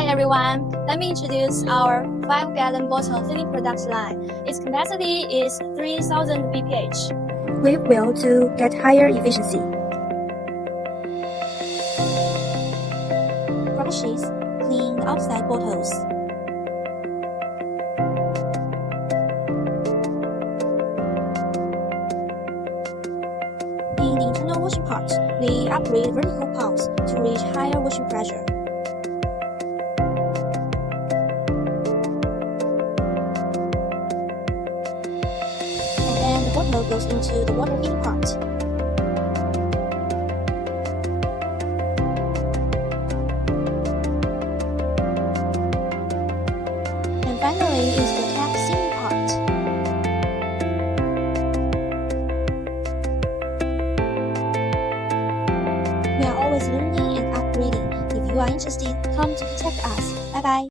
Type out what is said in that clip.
Hi everyone, let me introduce our 5-gallon bottle filling production line. Its capacity is 3,000 bph. We will to get higher efficiency. Brushes clean the outside bottles. In the internal washing part, we upgrade vertical pumps to reach higher washing pressure. And then the bottle goes into the water filling part. And finally is the cap sealing part. We are always learning and upgrading. If you are interested, come to contact us. Bye bye.